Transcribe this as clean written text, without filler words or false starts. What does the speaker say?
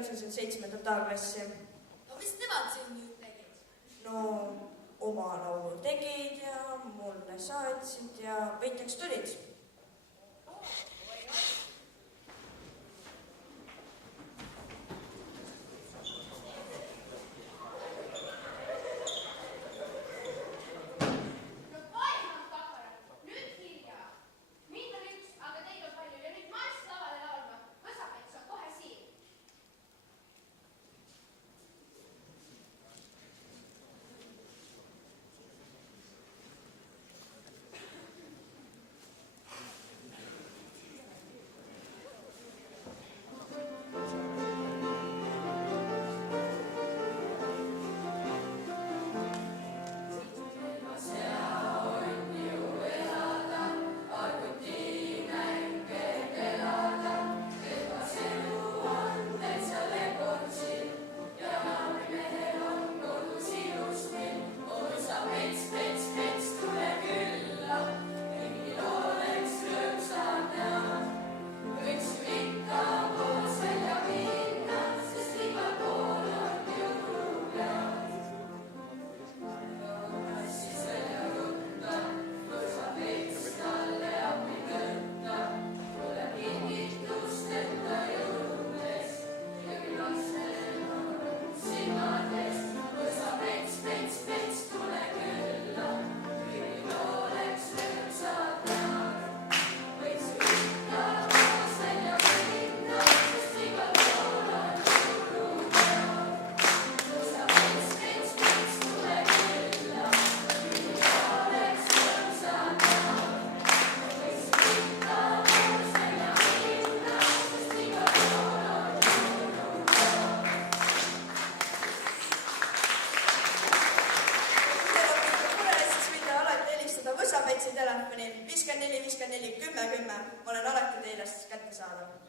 otsisin 7. A-klassi. No mis nemad siin nüüd tegid? No oma laulu tegid ja mulle saatsid ja võitjaks tulid. Võsapetsi telefonil 54 54 10 10. Ma olen alati teile kättesaadav.